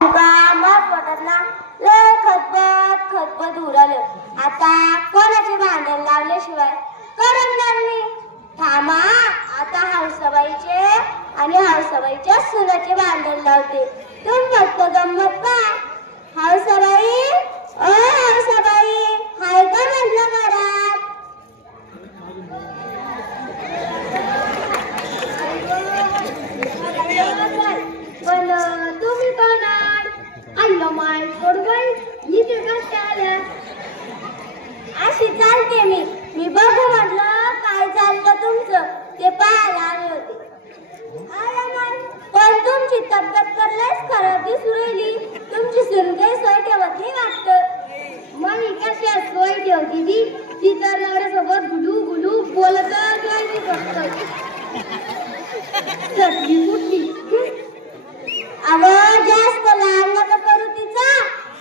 लय खतपत उरालं. आता कोणाचे भांडण लावल्याशिवाय करमणार नाही. थांबा, आता हौसाबाईचे आणि हौसाबाईच्या सुनाचे भांडण लावते. तुम्ही फक्त गंमत पहा. हौसाबाई, ओ हौसाबाई, हाय का म्हटलं घरात? पण तुम्ही कोण आहात? आईला माय सोडबाई, इथे कशा आल्या? अशी चालते मी बघू म्हटलं काय चाललं तुमचं ते पाहायला आले होते. आया माय, पण तुमची तब्येत तर लयच खराब दिसू राहिली. तुमची सून काही सोय ठेवत नाही वाटतं. मग कशा सोय ठेवती ती तर नवऱ्यासोबत गुलू गुलू बोलतच नाही फक्त. सगळी कुठली अगं, जास्त लाड नका करू तिचा.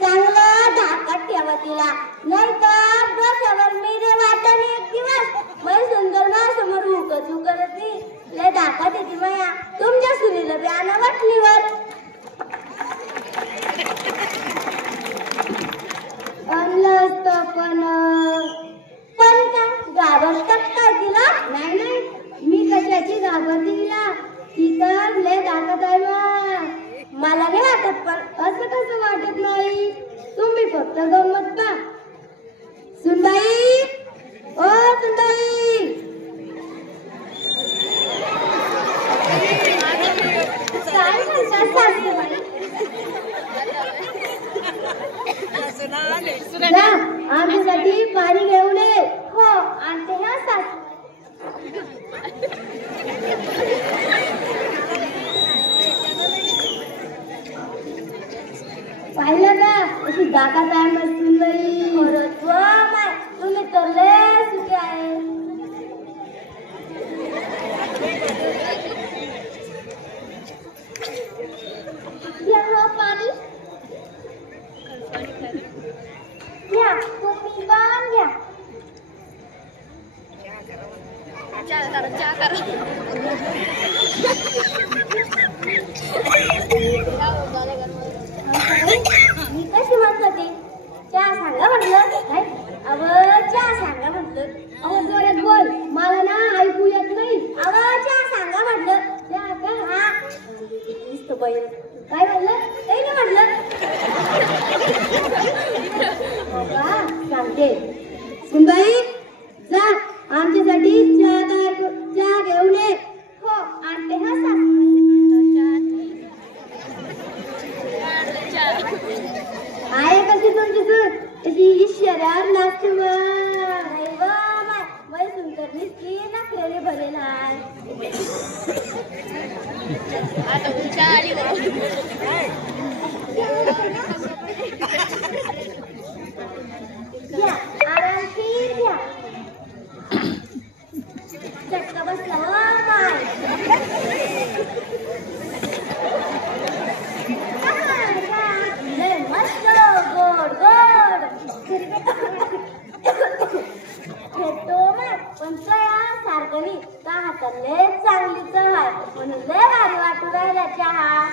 चांगलं धाकात ठेवा तिला, नाही तर डोक्यावर मेरे वाटाने एक दिवस मै सुंदर माझ्यासमोर उकचू करत नाही. लय धाकात येते माया तुमच्या सुनीला बी आणा वाटलीवर. आणलं असतं पण काय घाबरतात काय तिला? नाही, मी कशाची घाबरते तिला? ती तर लय धाकात आहे. मला नाही वाटत. पण असं कसं वाटत नाही? तुम्ही फक्त गंमत पहा. सुनबाई, ओ सुनबाई, काय म्हणतात सासूबाई? जा, आमच्यासाठी पाणी घेऊन ये. हो, आणते ह्या सासू. पाहिलं का अशी दाखत आहे मग सुंदरी? खरंच माय, तुम्ही तर लय सुखी आहे. पाणी घ्या, तुम्ही पण घ्या. चहा करा. मी कशी म्हणत होती? चहा सांगा म्हटलं. काय अव, चहा सांगा म्हटलं. अहो जोरात बोल, मला ना ऐकू येत नाही. अव, चहा सांगा म्हटलं. चहा का? हा, नुसतं बाई काय म्हणलं? काही नाही म्हटलं. सांगते. सुनबाई, जा, आमच्यासाठी चहा घेऊन ये. हो, आणते हा सासू. आहे कशी तुमची सून? कशी शरीर नाचते बाई सुंदर दिसती, नखरेने भरेल आहे. आरामशीर घ्या. चटका बसला माय. मस्त गोड गोड घेतो माय. पण चहा सारखं नाही का? हाताले चांगली चव आहे म्हणून लय भारी वाटू राहिला चहा.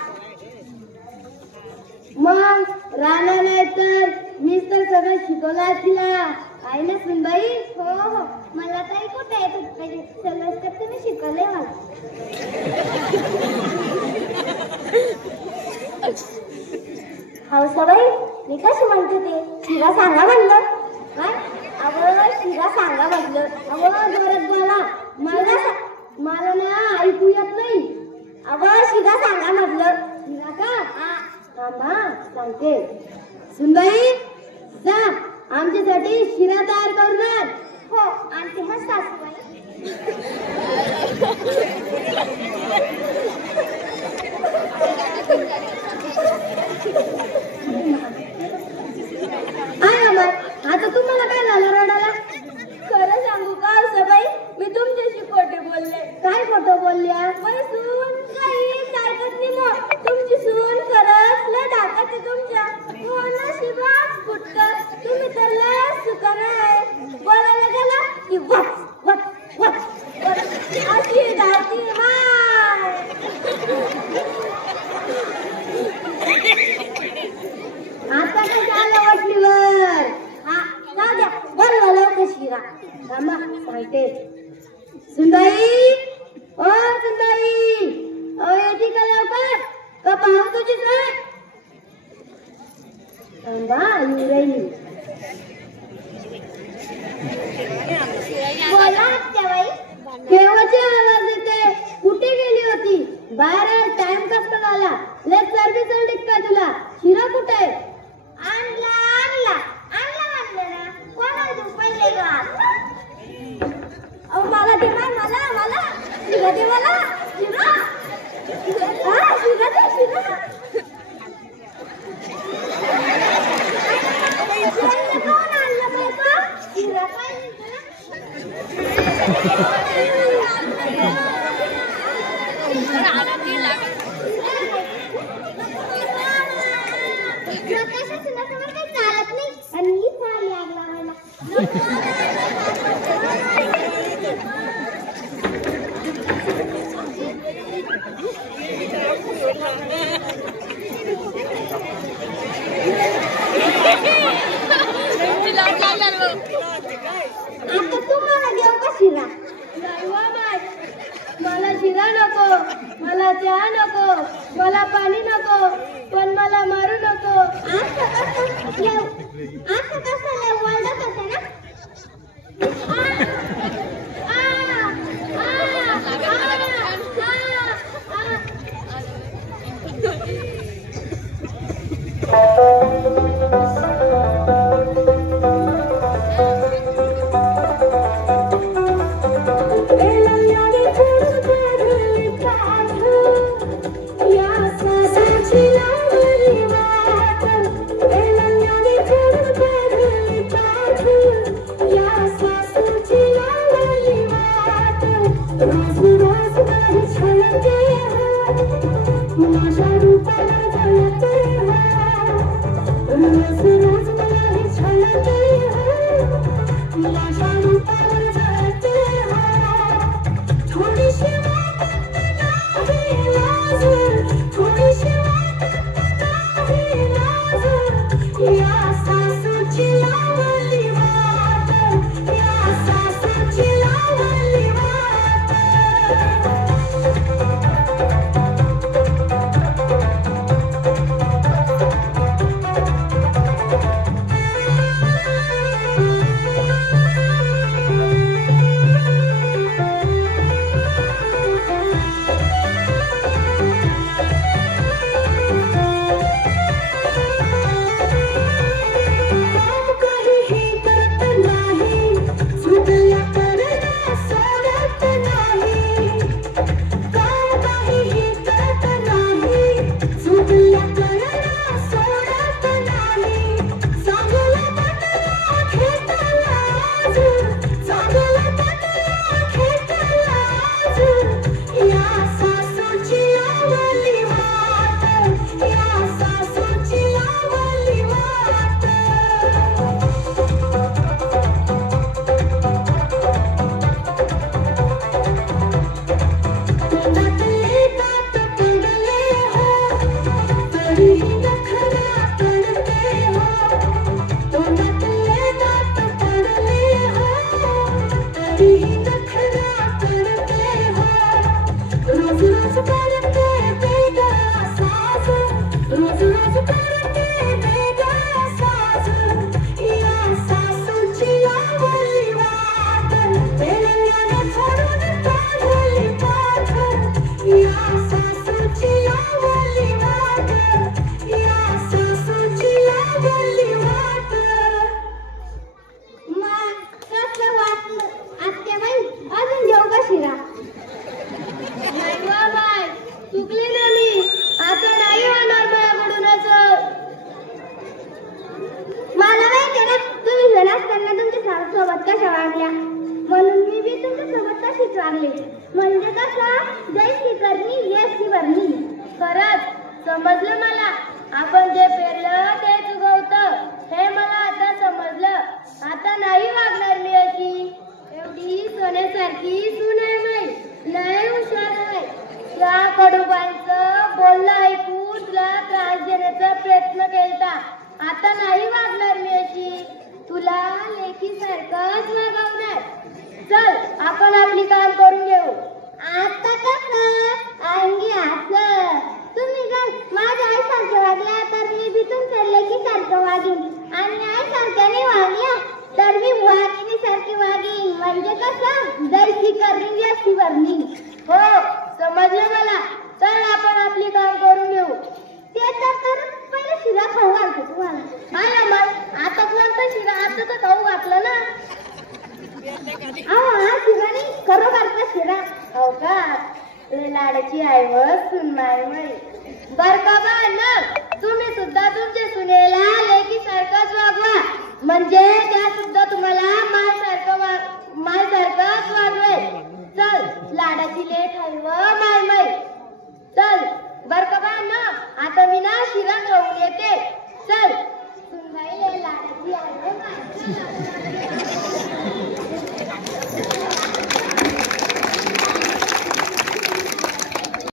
मग राणा नाही तर मीच तर सगळं शिकवलं तिला. आहे ना सुनबाई? हो, मला काही कुठे येत पाहिजे सगळं तर तुम्ही शिकवलंय मला. हौसाबाई, मी कशी म्हणते ते? शिरा सांगा म्हणलं. काय अगं, शिरा सांगा म्हटलं. अगं जोरात बोला, मला ना ऐकू येत नाही. अगं शिरा सांगा म्हटलं. शिरा का? हा, थांबा सांगते. सुनबाई, जा, आमच्यासाठी शिरा तयार करून आण. हो, आणते हा सासूबाई. आता तुम्हाला काय झालं रडायला? खरं सांगू का हौसाबाई, मी तुमच्याशी खोटे बोलले. काय खोटं बोलल्या? माझी सून काहीच ऐकत नाही. मग तुमची सून खरंच लय धाकात आहे तुमच्या. हो नशिबात फुटतं. तुम्ही तर लय सुखान आहे. बोलायला गेला की वच वच वच अशी धाती माय. वाटते. सुंदरी, ओ सुंदरी, ओ येते का लवकर? का पाहू तुझीच नाही? येऊ राहिली. बोला आत्याबाई. केव्हाची आवाज येते? कुठे गेली होती? बाहेर टाइम कसा झाला? लेट सर्विस चढली का तुला? शिरा कुठे? आणला आणला आणला म्हणलं ना. कोणाला तू पहिले ग? अहो मला दे ना, मला शिरा दे, मला शिरा. हा शिरा दे, शिरा. कोण आणलं पैसा? शिरा पाहिजे. चालत नाही आणि आता तुम्हाला देऊ का शिरा? नाही वा बाय, मला शिरा नको, मला चहा नको, मला पाणी नको, पण मला मारू नको. असं कसं ओरडत होते ना? समजलं मला. आपण जे पेरलं तेच उगवतं हे मला आता समजलं. आता नाही वागणार मी अशी. एवढी सोन्यासारखी सून आहे बाई, लय हुशार आहे. त्या कडूबाईंचं बोलणं ऐकून तुला त्रास देण्याचा प्रयत्न केलता. आता नाही वागणार मी अशी. तुला लेकीसारखंच वागवणार. चल आपण आपली काम करून घेऊ. आता कसं अंगी असं तुम्ही जर माझ्या आईसारखे वागल्या तर मी बी तुमच्या लेकीसारखं वागीन आणि आईसारख्या नाही वागल्या तर मी वाघिणीसारखी वागीन. म्हणजे कसं जैसी करणी अशी भरणी. हो समजलं मला. चल आपण आपली काम करून घेऊ. ते तर पहिले शिरा खाऊ घालतो तुम्हाला. हा ना मग आता तुला शिरा आता तर खाऊ घातलं ना. हा शिरा नाही खरोखरचा शिरा. हो का लाडाची आहे व सुनबाई माई. बर का ना तुम्ही सुद्धा तुमच्या सुनेला लेकीसारखंच वागवा म्हणजे त्या सुद्धा तुम्हाला मायसारखंच वागवेल. चल लाडाची लेक आहे व माय माई. चल बर का ना आता मी ना शिरा खाऊन येते. चल सुनबाई लाडाची आहे व माय.